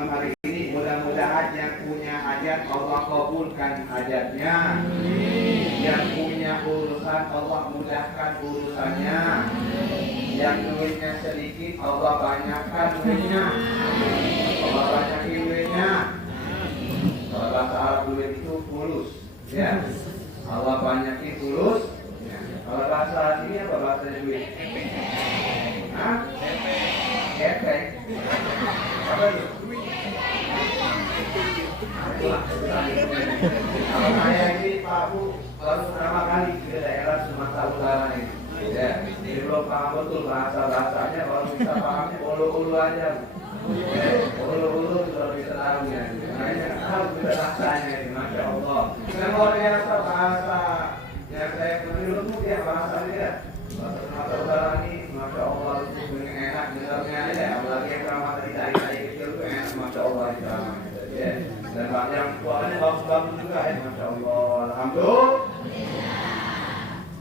malam hari ini. Mudah-mudahan yang punya hajat Allah kabulkan hajatnya. Yang punya urusan Allah mudahkan urusannya. Yang duitnya sedikit Allah banyakkan duitnya. Allah banyakin duitnya. Kalau bahasa Arab duit itu fulus, ya. Allah banyakin fulus. Kalau bahasa ini apa bahasa duit? Hah? Kepeng. Apa itu? Kalau saya ini Pak Bu baru pertama kali ke daerah Sumatera Utara ini. Ya, jadi belum paham betul bahasa-bahasanya, baru bisa pahamnya ulu-ulu aja. Ulu-ulu sudah bisa tahunya. Makanya harus bisa rasanya, Masya Allah. Dan luar biasa bahasa yang saya menurutmu ya bahasa dia. Bahasa Sumatera Utara ini, Masya Allah, enak dengarnya ya. Apalagi yang ramah dari kecil itu enak, Masya Allah ya. Dan yang suaranya bagus-bagus juga ya, Masya Allah. Alhamdulillah.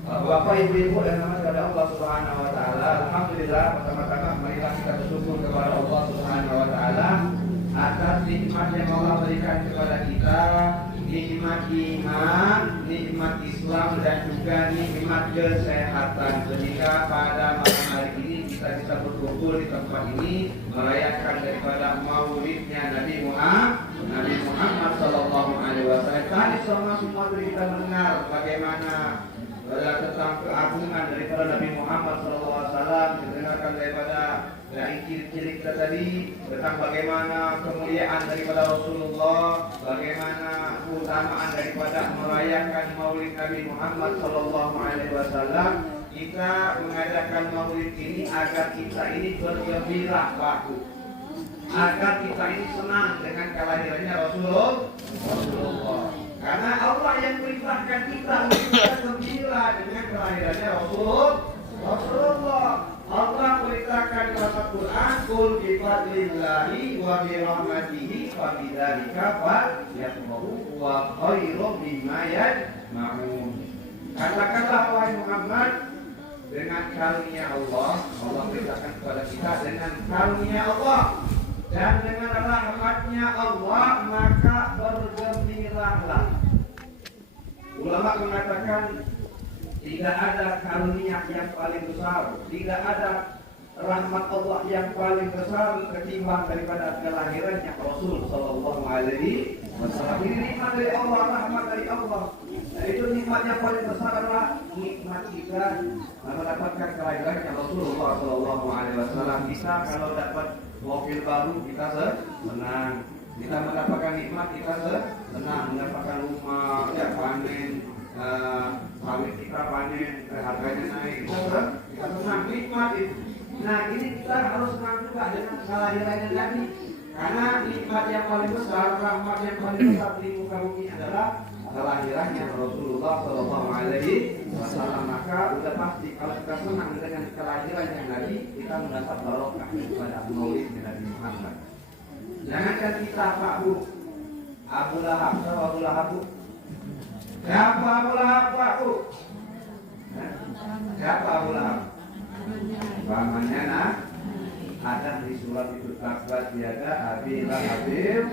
Bapak ibu-ibu yang nama kepada Allah Subhanahu wa taala, alhamdulillah pertama-tama marilah kita bersyukur kepada Allah Subhanahu wa taala atas nikmat yang Allah berikan kepada kita, nikmat iman, nikmat Islam dan juga nikmat kesehatan. Sehingga pada malam hari ini kita bisa berkumpul di tempat ini merayakan daripada maulidnya Nabi Muhammad sallallahu alaihi wasallam. Tadi semua kita mendengar bagaimana tentang keagungan daripada Nabi Muhammad SAW, didengarkan daripada dari ciri-ciri kita tadi tentang bagaimana kemuliaan daripada Rasulullah, bagaimana keutamaan daripada merayakan Maulid Nabi Muhammad SAW. Kita mengadakan Maulid ini agar kita ini bergembira, Pak, agar kita ini senang dengan kelahirannya Rasulullah. Karena Allah yang perintahkan kita untuk gembira dengan kelahirannya Rasulullah. Allah perintahkan dalam Quran, "Qul bi fadlillahi wa bi rahmatihi fa bidzalika falyafrahu wa khairum mimma yajma'un." Katakanlah wahai Muhammad, dengan karunia Allah perintahkan kepada kita dengan karunia Allah dan dengan rahmatnya Allah maka bergembiralah. Ulama mengatakan tidak ada karunia yang paling besar, tidak ada rahmat Allah yang paling besar ketimbang daripada kelahirannya Rasul Sallallahu Alaihi Wasallam. Ini nikmat dari Allah, rahmat dari Allah. Nah, itu nikmat yang paling besar adalah nikmat kita mendapatkan kelahirannya Rasulullah Sallallahu Alaihi Wasallam. Bisa kalau dapat mobil baru kita senang, kita mendapatkan nikmat kita senang, mendapatkan rumah ya panen, sawit kita panen, harganya naik, kita senang, nikmat itu. Nah ini kita harus senang juga dengan kelahirannya Nabi, karena nikmat yang paling besar, rahmat yang paling besar di muka bumi adalah kelahirannya Rasulullah Sallallahu Alaihi Wasallam. Maka udah pasti kalau kita senang dengan kelahirannya Nabi, kita mendapat barokah kepada Maulid Nabi Muhammad. Jangankan kita Pak Bu, Abu Lahab, Abu Lahab Bu. Siapa Abu Lahab Pak Bu? Siapa Abu Lahab? Pamannya ada di surat itu takbat tiada Abi Lahabir.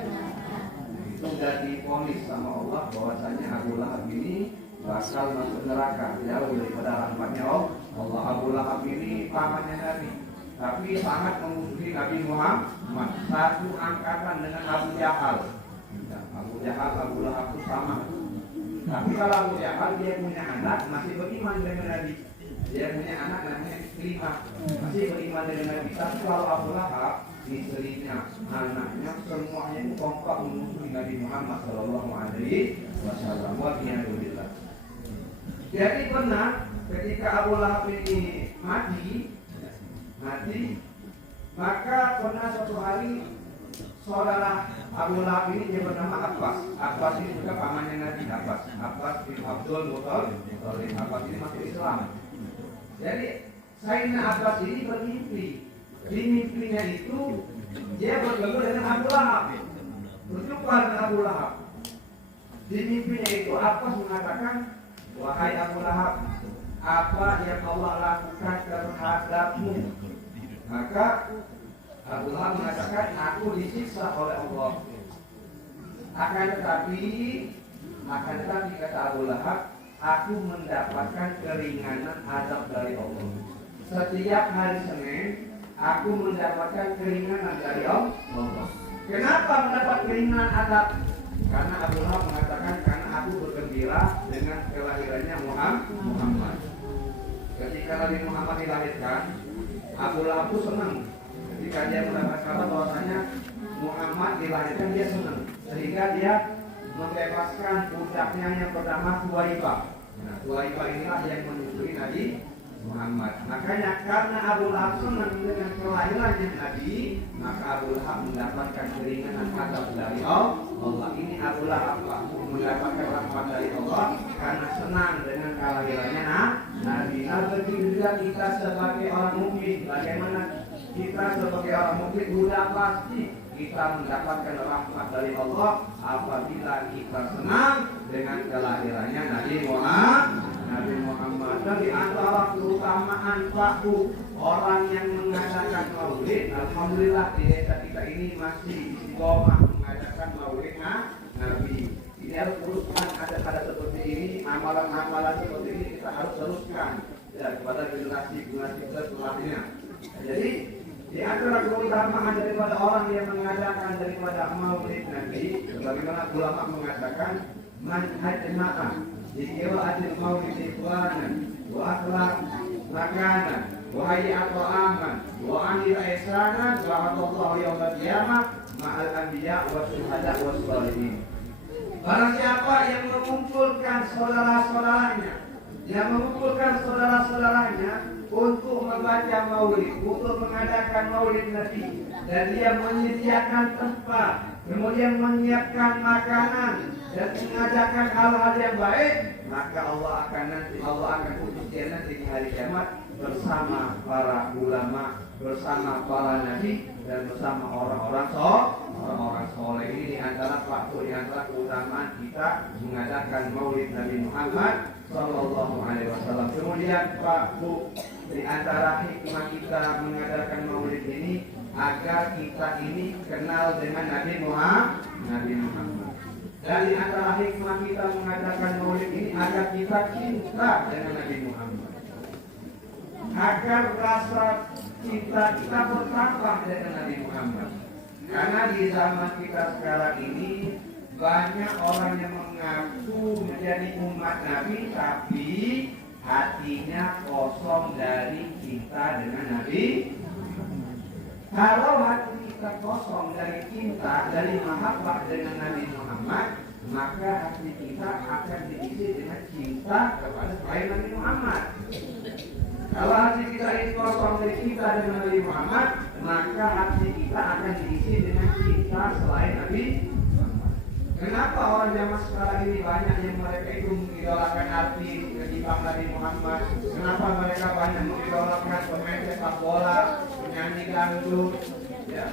Itu sudah diponis sama Allah bahwasanya Abu Lahab ini bakal masuk neraka jauh daripada rahmatnya Allah. Abu Lahab ini pamannya Nabi, tapi sangat memusuhi Nabi Muhammad. Satu angkatan dengan Abu Jahal. Abu Lahab itu sama. Tapi kalau Abu Jahal dia punya anak masih beriman dengan Nabi. Dia punya anak namanya Ikrimah, masih beriman dengan Nabi. Tapi kalau Abu Lahab, istrinya, anaknya, semuanya itu kompak memusuhi Nabi Muhammad Sallallahu Alaihi Wasallam. Walhamdulillah. Jadi benar ketika Abu Lahab ini mati, maka pernah suatu hari saudara Abu Lahab ini dia bernama Abbas. Abbas ini juga pamannya Nabi. Abbas bin Abdul Muttalib. Abbas ini masuk Islam. Jadi Sayyidina Abbas ini bermimpi. Di mimpinya itu dia bertemu dengan Abu Lahab, berjumpa dengan Abu Lahab. Di mimpinya itu Abbas mengatakan, wahai Abu Lahab, apa yang Allah lakukan terhadapmu? Maka Abu Lahab mengatakan, aku disiksa oleh Allah. Akan tetapi kata Abu Lahab, aku mendapatkan keringanan azab dari Allah. Setiap hari Senin, aku mendapatkan keringanan dari Allah. Kenapa mendapat keringanan azab? Karena Abu Lahab mengatakan, karena aku bergembira dengan kelahirannya Muhammad. Ketika Nabi Muhammad dilahirkan, Abu Lahab itu senang. Ketika dia mendapat kabar bahwasanya Muhammad dilahirkan, dia senang, sehingga dia membebaskan budaknya yang bernama Thuwaibah. Nah, Thuwaibah inilah yang menyusui Nabi Muhammad. Makanya karena Abu Lahab senang dengan kelahirannya Nabi, maka Abu Lahab mendapatkan keringanan azab dari Allah. Ini Abu Lahab mendapatkan rahmat dari Allah karena senang dengan kelahirannya Nabi. Nah, begitu juga kita sebagai orang mukmin, bagaimana kita sebagai orang mukmin sudah pasti kita mendapatkan rahmat dari Allah apabila kita senang dengan kelahirannya Nabi Muhammad. Dan di antara keutamaan waktu orang yang mengadakan maulid, alhamdulillah di desa kita ini masih istiqomah mengadakan maulid Nabi. Ini harus teruskan, ada seperti ini, amalan-amalan seperti ini kita harus teruskan ya, kepada generasi setelahnya. Jadi di antara keutamaan daripada orang yang mengadakan daripada maulid Nabi, sebagaimana ulama mengatakan, man hajma'a diqira'atil maulid ikhwanan wa akhlaq makanan wa hayya ta'aman wa amila ihsanan wa hadallahu yawmal qiyamah ma'al anbiya wa syuhada wa sholihin. Barang siapa yang mengumpulkan saudara-saudaranya untuk membaca maulid, untuk mengadakan maulid Nabi, dan dia menyediakan tempat, kemudian menyiapkan makanan dan mengadakan hal-hal yang baik, maka Allah akan utus dia nanti di hari kiamat bersama para ulama, bersama para nabi, dan bersama orang-orang soleh. Ini di antara keutamaan kita mengadakan maulid Nabi Muhammad Sallallahu Alaihi Wasallam. Kemudian Pak Bu, di antara hikmah kita mengadakan maulid ini agar kita ini kenal dengan Nabi Muhammad. Dan di antara hikmah kita mengadakan maulid ini agar kita cinta dengan Nabi Muhammad, agar rasa cinta kita bertambah dengan Nabi Muhammad. Karena di zaman kita sekarang ini banyak orang yang mengaku menjadi umat Nabi, tapi hatinya kosong dari cinta dengan Nabi. Kalau hati kita kosong dari cinta, dari mahabbah dengan Nabi Muhammad, maka hati kita akan diisi dengan cinta kepada selain Nabi Muhammad. Kalau hati kita ini kosong dari cinta dengan Nabi Muhammad, maka hati kita akan diisi dengan cinta selain Nabi Muhammad. Kenapa orang zaman sekarang ini banyak yang mereka itu mengidolakan artis ketimbang Nabi Muhammad? Kenapa mereka banyak mengidolakan pemain sepak bola, penyanyi dangdut, ya,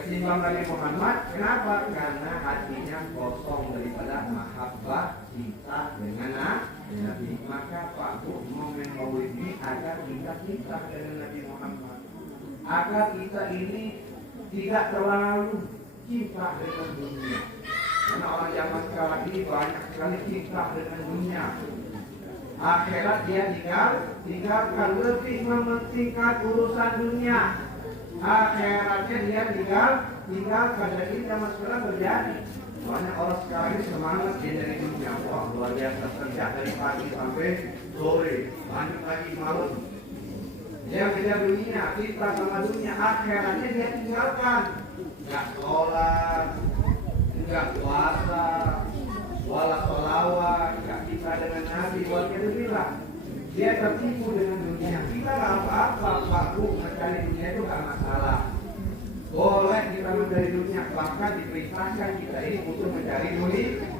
ketimbang Nabi Muhammad? Kenapa? Karena hatinya kosong daripada mahabbah cinta dengan Nabi. Maka Pak Bu momen maulid ini agar kita cinta dengan Nabi Muhammad, agar kita ini tidak terlalu cinta dengan dunia. Karena orang zaman sekarang ini banyak sekali cinta dengan dunia. Akhirat dia tinggalkan, lebih mementingkan urusan dunia. Akhiratnya dia tinggalkan. Dan ini zaman sekarang terjadi. Banyak orang sekarang ini semangat dia dari dunia. Wah, luar biasa, kerja dari pagi sampai sore, lanjut lagi malam. Dia kerja dunia, cinta sama dunia. Akhiratnya dia tinggalkan. Nggak sholat, nggak puasa, wala sholawat, nggak cinta dengan Nabi. Walhamdulillah, dia tertipu dengan dunia. Kita nggak apa-apa, Pak Bu, mencari dunia itu nggak masalah. Boleh kita mencari dunia, bahkan diperintahkan kita ini untuk mencari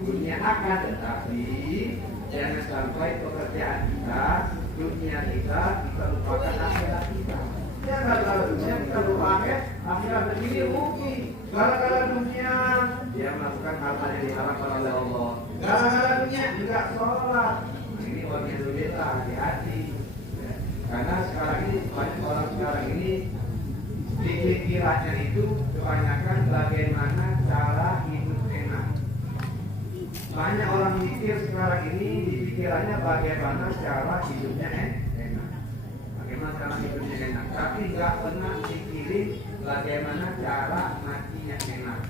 dunia akan, tetapi jangan sampai pekerjaan kita, dunia kita lupakan akhirat kita. Jangan kalau dunia kita lupa akhirat begini rugi. Gara-gara dunia dia melakukan hal-hal yang diharapkan oleh Allah. Gara-gara dunia juga sholat. Ini walhamdulillah, hati-hati. Karena sekarang ini banyak orang sekarang ini pikirannya itu kebanyakan bagaimana cara hidup enak. Banyak orang mikir sekarang ini di pikirannya bagaimana cara hidupnya enak. Bagaimana cara hidupnya enak. Tapi nggak pernah mikirin bagaimana cara matinya enak.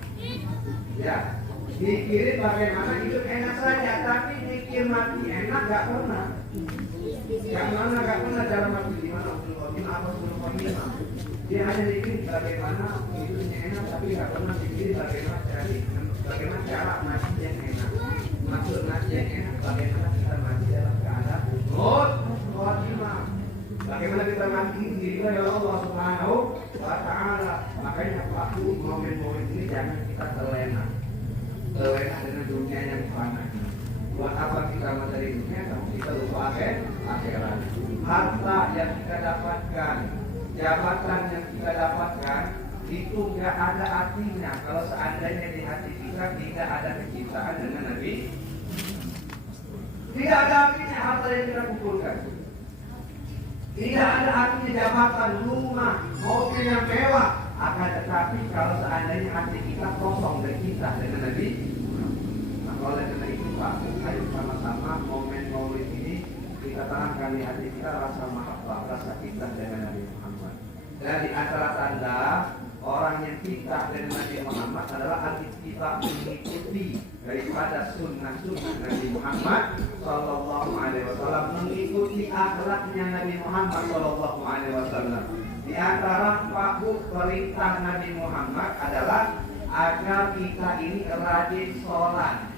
Ya, mikirin bagaimana hidup enak saja, tapi mikir mati enak nggak pernah. Yang mana nggak pernah cara mati di mana? Apa sebelum dia hanya mikir bagaimana hidupnya enak, tapi nggak pernah mikir bagaimana cara mati yang enak. Maksud mati yang enak, bagaimana kita mati dalam keadaan khotimah. Bagaimana kita mati diri oleh Allah Subhanahu wa Ta'ala. Makanya waktu momen-momen ini jangan kita terlena dengan dunia yang fana. Buat apa kita mencari dunia kalau kita lupa akhirat. Harta yang kita dapatkan, jabatan yang kita dapatkan itu nggak ada artinya kalau seandainya di hati kita tidak ada kecintaan dengan Nabi. Tidak ada artinya harta yang kita kumpulkan. Tidak ada artinya jabatan, rumah, mobil yang mewah. Akan tetapi kalau seandainya hati kita kosong dari kita dengan Nabi, maka oleh karena itu Pak, ayo sama-sama momen-momen ini kita tanamkan di hati kita rasa mahabbah, rasa cinta dengan Nabi Muhammad. Dan di antara tanda orang yang cinta dengan Nabi Muhammad adalah kita mengikuti daripada sunnah-sunnah Nabi Muhammad Sallallahu Alaihi Wasallam, mengikuti akhlaknya Nabi Muhammad Sallallahu Alaihi Wasallam. Di antara pokok perintah Nabi Muhammad adalah agar kita ini rajin sholat.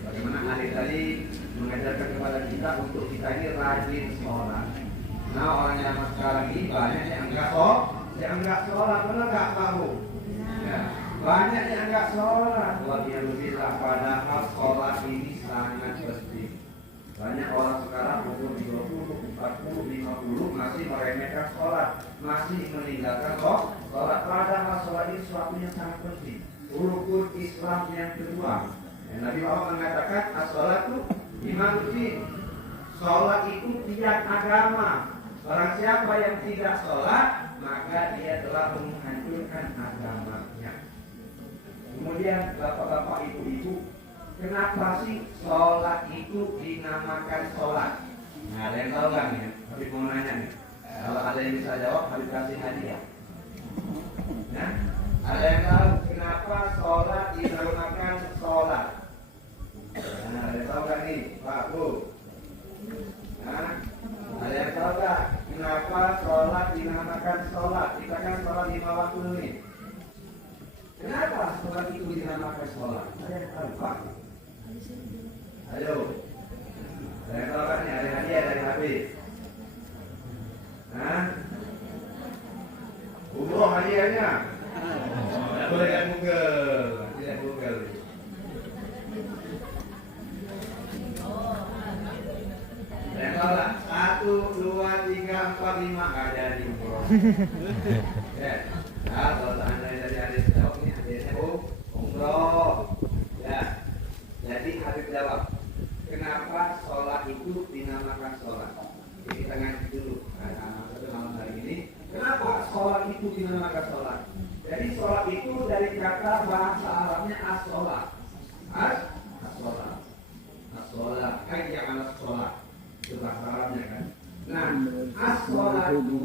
Bagaimana hari tadi mengajarkan kepada kita untuk kita ini rajin sholat. Nah, orang zaman sekarang ini banyak yang enggak sholat, benar enggak tahu? Ya, banyak yang enggak sholat. Walhamdulillah, padahal sholat ini sangat penting. Banyak orang sekarang umur 20, 40, 50 masih meremehkan sholat, masih meninggalkan sholat. Padahal sholat ini sesuatu yang sangat penting. Rukun Islam yang kedua. Nabi Muhammad mengatakan as-sholatu imanuddin. Sholat itu tiang agama. Barang siapa yang tidak sholat, maka dia telah menghancurkan agamanya. Kemudian bapak-bapak, ibu-ibu, kenapa sih sholat itu dinamakan sholat? Nah, ada yang tahu nggak nih? Habib mau nanya nih. Kalau ada yang bisa jawab, Habib kasih hadiah. Nah, ada yang tahu kenapa sholat dinamakan sholat? Nah, ada yang tahu nggak nih, Pak Bu? Nah, ada yang tahu nggak kenapa sholat dinamakan sholat? Kita kan sholat 5 waktu nih. Kenapa sholat itu dinamakan sholat? Ada yang tahu, Pak? Ayo. Ada yang tahu kan nih? Ada hadiah dari Habib. Nah, umroh hadiahnya. Tidak boleh kan Google, tidak Google. Dan kalau 1, 2, 3, 4, 5 nggak jadi umroh. Ya, nah, kalau seandainya dari Habib jawab ini hadiahnya umroh. Ya, jadi Habib jawab. Kenapa sholat itu dinamakan sholat? Jadi kita ngaji dulu. Malam hari ini. Kenapa sholat itu dinamakan sholat? Jadi sholat itu dari kata bahasa Arabnya as-sholat. As-sholat. As-sholat. Kan yang as-sholat. Itu bahasa Arabnya kan. Nah, as-sholat itu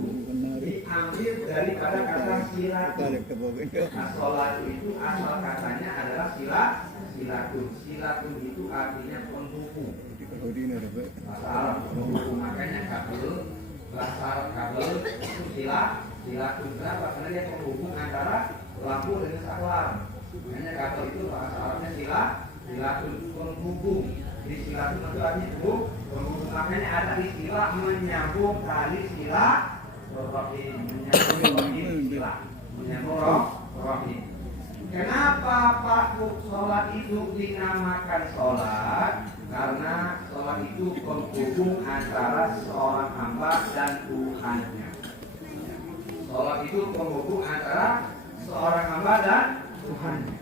diambil daripada kata silatun. As-sholat itu asal katanya adalah silatun. Silatun itu artinya penghubung. Bahasa Arab penghubung, makanya kabel. Bahasa Arab kabel itu silatun. Kenapa? Karena dia penghubung antara lampu dengan saklar. Makanya kabel itu bahasa Arabnya silatun, penghubung. Di silatun itu artinya penghubung. Makanya ada istilah menyambung tali silaturahim. Menyambung rohim. Kenapa Pak sholat itu dinamakan sholat? Karena sholat itu penghubung antara seorang hamba dan Tuhannya. Sholat itu penghubung antara seorang hamba dan Tuhannya.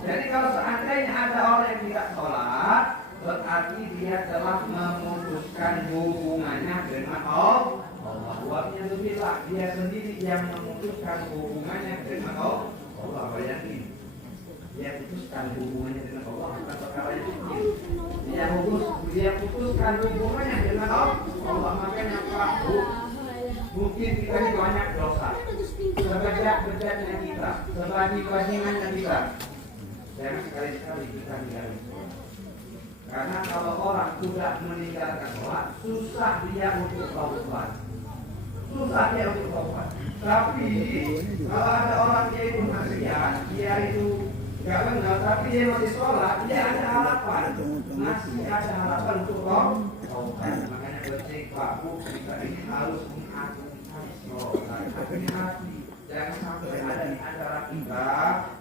Jadi kalau seandainya ada orang yang tidak sholat, berarti dia telah memutuskan hubungannya dengan Allah. Allah. Wabnya billah, dia sendiri yang memutuskan hubungannya dengan Allah. Bayangin, dia putuskan hubungannya dengan Allah bukan perkara yang kecil. Dia putuskan hubungannya dengan Allah. Makanya Pak, mungkin kita ini banyak dosa. Sebejat-bejatnya kita, sebanding-bandingannya kita. Jangan sekali-sekali kita tinggalin. Karena kalau orang sudah meninggalkan sholat, susah dia untuk taubat. Susah dia untuk taubat. Tapi kalau ada orang dia itu maksiat, dia itu gak benar, tapi dia masih sholat, dia ada harapan. Masih ada harapan untuk taubat. Makanya penting Pak Bu, kita ini harus hati-hati. Jangan sampai ada di antara kita,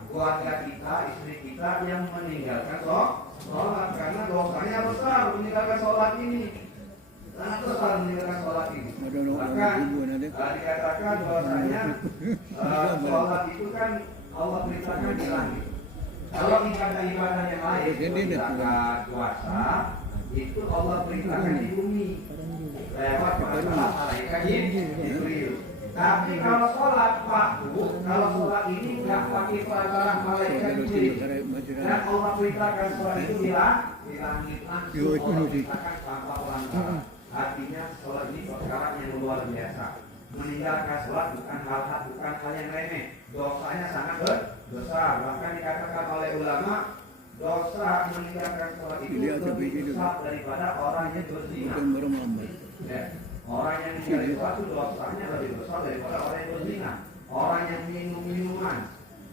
keluarga kita, istri kita yang meninggalkan sholat karena dosanya besar meninggalkan sholat ini. Sangat besar meninggalkan sholat ini. Bahkan dikatakan bahwasanya sholat itu kan Allah perintahkan di langit. Kalau ibadah-ibadah yang lain, zakat, puasa, itu Allah perintahkan di bumi. Lewat para malaikat Jibril. Tapi kalau sholat Pak Bu, kalau sholat ini nggak pakai perantara malaikat Jibril. Dan Allah perintahkan sholat itu di langit langsung. Allah perintahkan tanpa perantara. Artinya sholat ini perkara yang luar biasa. Meninggalkan sholat bukan hal yang remeh. Dosanya sangat besar. Bahkan dikatakan oleh ulama, dosa meninggalkan sholat itu lebih besar daripada orang yang berzina. Ya. Orang yang meninggalkan sholat itu dosanya lebih besar daripada orang yang berzina. Orang yang minum minuman,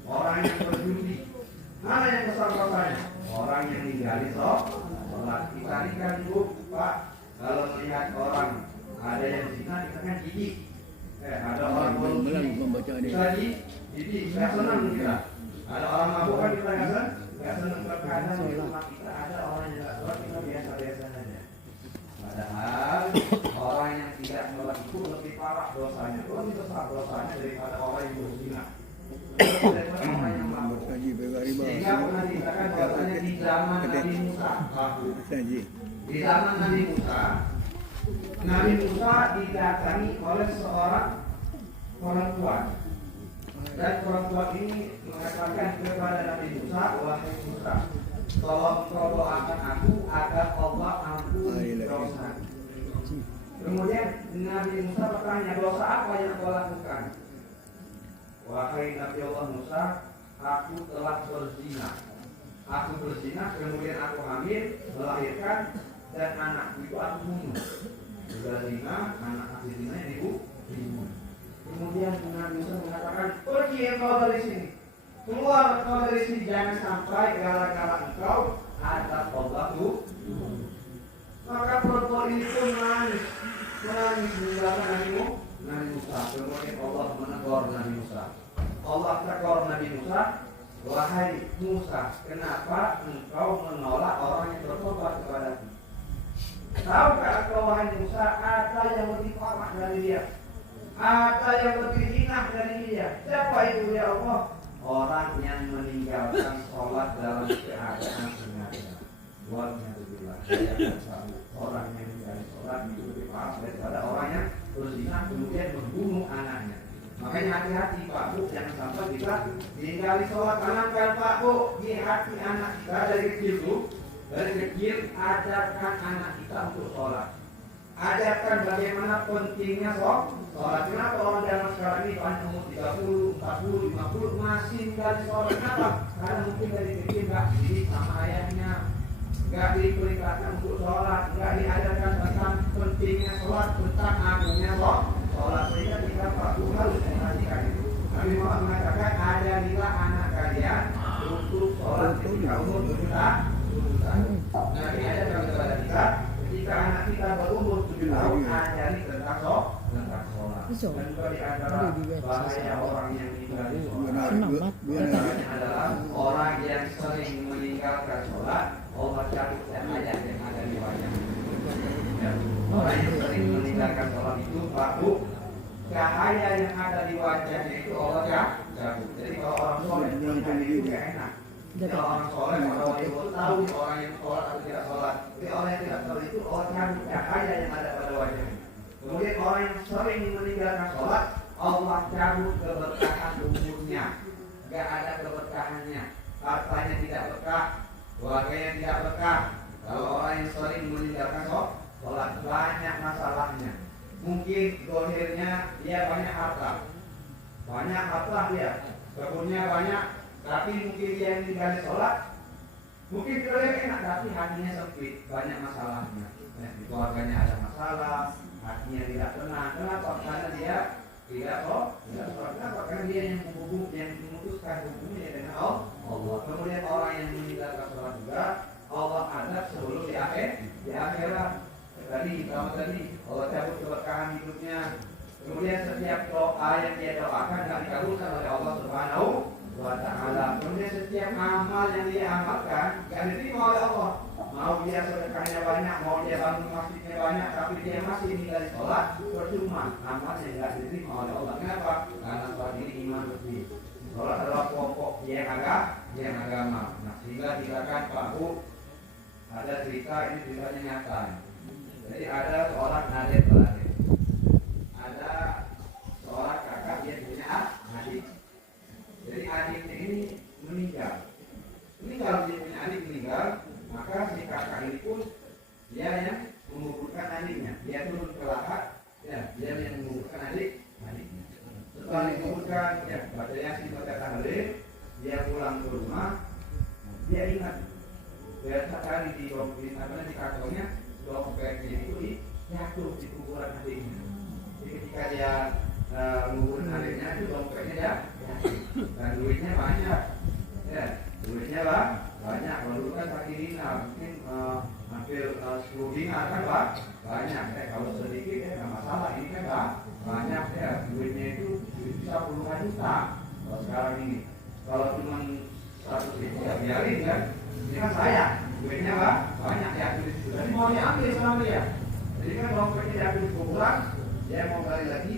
orang yang berjudi. Mana yang besar dosanya? Orang yang meninggalkan sholat. Kita ini kan Bu, Pak, kalau melihat orang ada yang zina, kita kan jijik. Ada orang korupsi, kita jijik, nggak senang kita. Ada orang mabuk kan kita nggak senang. Terkadang di rumah kita ada orang yang nggak sholat, kita biasa-biasa saja. Padahal orang yang tidak sholat itu lebih parah dosanya, lebih besar dosanya daripada orang yang berzina, daripada orang yang mabuk. Sehingga pernah dikatakan bahwasanya di zaman Nabi Musa, di zaman Nabi Musa didatangi oleh seorang perempuan, dan perempuan ini mengatakan kepada Nabi Musa, wahai Musa, tolong kau doakan aku agar Allah ampuni dosa. Kemudian Nabi Musa bertanya, dosa apa yang kau lakukan? Wahai Nabi Allah Musa, aku telah berzina. Aku berzina, kemudian aku hamil, melahirkan, dan anakku itu aku bunuh. Sudah zina, anak aku zina yang dibunuh. Kemudian Nabi Musa mengatakan, pergi engkau dari sini. Keluar engkau dari sini, jangan sampai gara-gara engkau ada Allah. Maka perempuan ini pun menangis meninggalkan Nabi Musa. Kemudian Allah menegur Nabi Musa. Allah tegur Nabi Musa, wahai Musa, kenapa engkau menolak orang yang bertobat kepadaku? Tahukah engkau wahai Musa, ada yang lebih parah dari dia? Ada yang lebih hina dari dia? Siapa itu ya Allah? Orang yang meninggalkan sholat dalam keadaan sengaja. Walhamdulillah. Orang yang meninggalkan sholat itu lebih parah daripada orang yang berzina kemudian membunuh anaknya. Makanya hati-hati Pak Bu, jangan sampai kita tinggali sholat. Tanamkan Pak Bu di hati anak kita dari kecil Bu. Dari kecil ajarkan anak kita untuk sholat. Ajarkan bagaimana pentingnya sholat. Kenapa orang zaman sekarang ini banyak umur 30, 40, 50 masih tinggal di sholat? Kenapa? Karena mungkin dari kecil nggak dididik sama ayahnya, nggak diperintahkan untuk sholat, nggak diajarkan tentang pentingnya sholat, tentang agungnya sholat. Sehingga kita harus memperhatikan itu. Nabi Muhammad mengatakan, ajarilah anak kalian untuk sholat ketika umur 7 tahun. Nabi ajarkan kepada kita, ketika anak kita berumur 7 tahun, ajari tentang sholat. Dan juga di antara bahaya orang yang tinggal di sholat adalah orang yang sering meninggalkan sholat. Allah cabut cahaya yang ada di wajahnya. Orang yang sering meninggalkan sholat itu Pak Bu, cahaya yang ada di wajahnya itu Allah cabut. Jadi kalau orang sholat itu gak enak. Kalau orang sholat, orang yang tahu orang yang sholat atau tidak sholat. Tapi orang yang tidak sholat itu Allah cabut cahaya yang ada pada wajahnya. Kemudian orang yang sering meninggalkan sholat, Allah cabut keberkahan umurnya. Gak ada keberkahannya. Hartanya tidak berkah, keluarganya tidak berkah. Kalau orang yang sering meninggalkan sholat, banyak masalahnya. Mungkin dohirnya dia banyak harta dia, kebunnya banyak, tapi mungkin dia yang meninggalkan sholat. Mungkin dohir enak, tapi hatinya sempit, banyak masalahnya. Di keluarganya ada masalah, hatinya tidak tenang. Kenapa? Karena dia tidak sholat. Kenapa? Karena dia yang memutuskan hukumnya dengan Allah. Kemudian orang yang meninggalkan sholat juga Allah adab sebelum di akhirat. Tadi Allah cabut keberkahan hidupnya. Kemudian setiap doa yang dia doakan tidak dikabulkan oleh Allah Subhanahu wa Ta'ala. Kemudian setiap amal yang dia amalkan tidak diterima oleh Allah. Mau dia sedekahnya banyak, mau dia bangun masjidnya banyak, tapi dia masih meninggalkan sholat, percuma. Amalnya tidak diterima oleh Allah. Kenapa? Karena sholat ini iman lebih. Sholat adalah pokok yang agama. Nah, sehingga dikatakan Pak Bu, ada cerita, ini ceritanya nyata. Jadi ada seorang adik beradik. Ada seorang kakak yang punya adik. Jadi adiknya ini meninggal. Kalau dia punya adik meninggal, maka si kakak ini pun dia yang menguburkan adiknya. Dia turun ke lahat, ya, dia yang menguburkan adiknya. Setelah dikuburkan, ya, baca Yasin, baca tahlil, dia pulang ke rumah, dia ingat. Dia sekali di kantongnya, dompetnya itu jatuh di kuburan adiknya. Jadi ketika dia menguburkan adiknya, itu dompetnya ya, dan duitnya banyak. Ya, duitnya banyak. Kalau dulu kan kaki dinar, mungkin hampir 10 dinar kan banyak. Kalau sedikit ya nggak masalah. Ini kan banyak ya, duitnya itu bisa puluhan juta. Kalau sekarang ini, kalau cuma 100.000 ya biarin kan. Ini kan sayang, duitnya banyak ya. Jadi mau diambil sama dia. Jadi kan dompetnya diambil di kuburan, dia mau gali lagi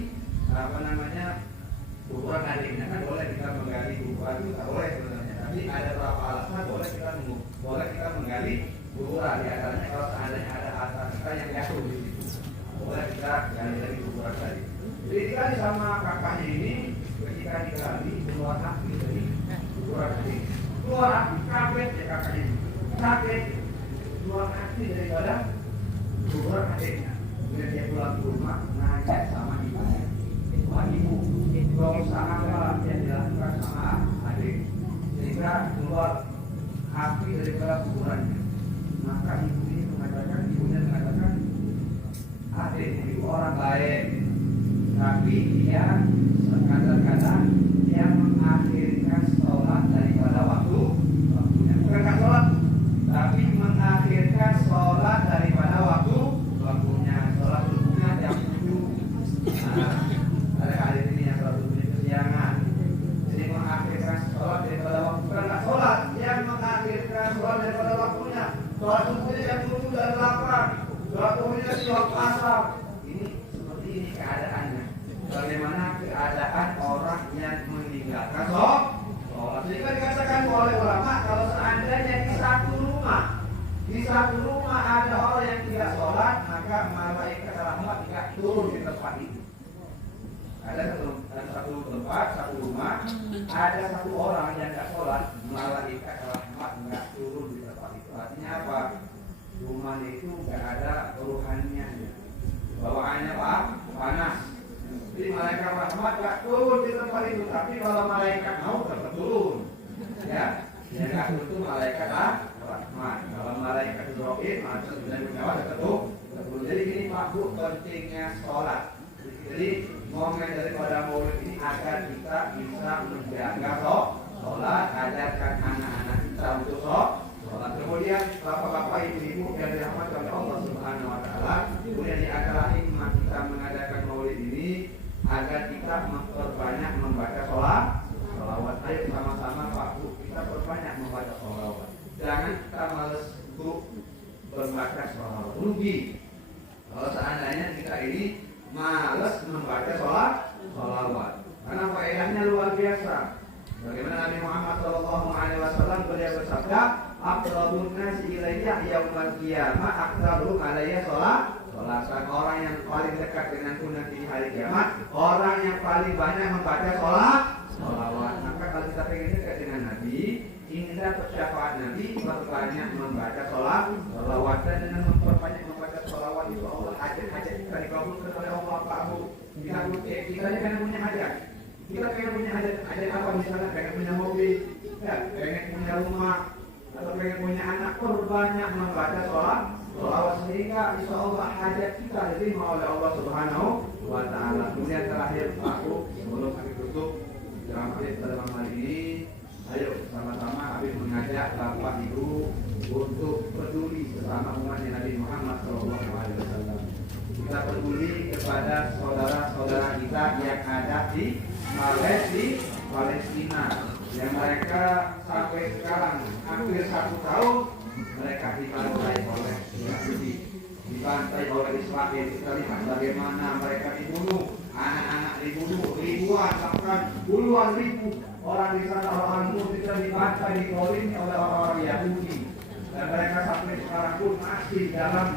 kuburan adiknya. Kan boleh kita menggali kuburan itu, tak boleh sebenarnya. Tapi ada beberapa alasan boleh kita menggali kuburan. Di antaranya kalau seandainya ada harta kita yang jatuh di situ, boleh kita gali lagi kuburan tadi. Jadi digali sama kakaknya ini, ketika digali keluar api dari kuburan adik. Keluar api, kaget ya kakaknya ini. Kaget, keluar api daripada kuburan adiknya. Kemudian dia pulang ke rumah, nanya sama ibunya. Ibu, dosa apa yang dilakukan sama adik? Sehingga keluar api daripada kuburannya. Maka ibunya mengatakan, adik itu orang baik, tapi dia kadang-kadang dia mengakhirkan sholat daripada waktunya. Bukan sholat, tapi mengakhirkan sholat daripada waktunya. Sholat subuhnya jam 7. Ada hadis ini yang sholat subuhnya kesiangan. Jadi mengakhirkan sholat daripada waktu. Bukan sholat, dia mengakhirkan sholat daripada waktunya. Sholat subuhnya jam 7 dan 8. Sholat subuhnya di waktu asar. Ini seperti ini keadaannya. Bagaimana keadaan orang yang meninggalkan sholat? Sehingga dikatakan oleh ulama, kalau seandainya di satu rumah ada orang yang tidak sholat, maka malaikat rahmat tidak turun di tempat itu. Ada satu tempat, satu rumah, ada satu orang yang tidak sholat, malaikat rahmat tidak turun di tempat itu. Artinya apa? Rumah itu tidak ada rohaninya, bawaannya panas. Jadi malaikat rahmat tidak turun di tempat itu, tapi kalau malaikat mau tetap turun. Ya, yang tidak turun itu malaikat rahmat. Kalau malaikat Jibril, malaikat Jibril tetap turun. Jadi ini makhluk pentingnya sholat. Jadi momen daripada maulid ini agar kita bisa menjaga sholat, ajarkan anak-anak kita untuk sholat. Kemudian bapak-bapak, ibu-ibu yang dirahmati oleh Allah Subhanahu wa Ta'ala, kemudian di antara hikmah kita mengadakan maulid ini agar kita memperbanyak membaca sholawat. Ayo sama-sama Pak Bu, kita perbanyak membaca sholawat. Jangan kita malas untuk membaca sholawat, rugi. Kalau seandainya kita ini malas membaca sholawat, karena faedahnya luar biasa. Bagaimana Nabi Muhammad SAW beliau bersabda, "Aqrabun nasi ilayya yaumal qiyamah aqrabuhum alayya sholat." kata orang yang paling dekat denganku nanti di hari kiamat, orang yang paling banyak membaca sholawat. Maka kalau kita pengen dekat dengan Nabi, ingin dapat syafaat Nabi, perbanyak membaca sholawat. Dan dengan memperbanyak membaca sholawat itu Allah hajat-hajat kita dikabulkan oleh Allah. Kita kan punya hajat. Kita pengen punya hajat apa, misalnya pengen punya mobil, ya, pengen punya rumah, atau pengen punya anak, perbanyak membaca sholawat sehingga insya Allah hajat kita diterima oleh Allah Subhanahu wa Ta'ala. Kemudian terakhir aku sebelum kami tutup ceramah pada malam hari ini, ayo sama-sama Habib mengajak Bapak Ibu untuk peduli sesama umat Nabi Muhammad SAW. Kita peduli kepada saudara-saudara kita yang ada di Palestina, yang mereka sampai sekarang hampir 1 tahun mereka dibantai oleh Yahudi, dibantai oleh Israel. Kita lihat bagaimana mereka dibunuh, anak-anak dibunuh, ribuan bahkan puluhan ribu orang di sana, orang Muslim dibantai, dikoloni oleh orang-orang Yahudi, dan mereka sampai sekarang pun masih dalam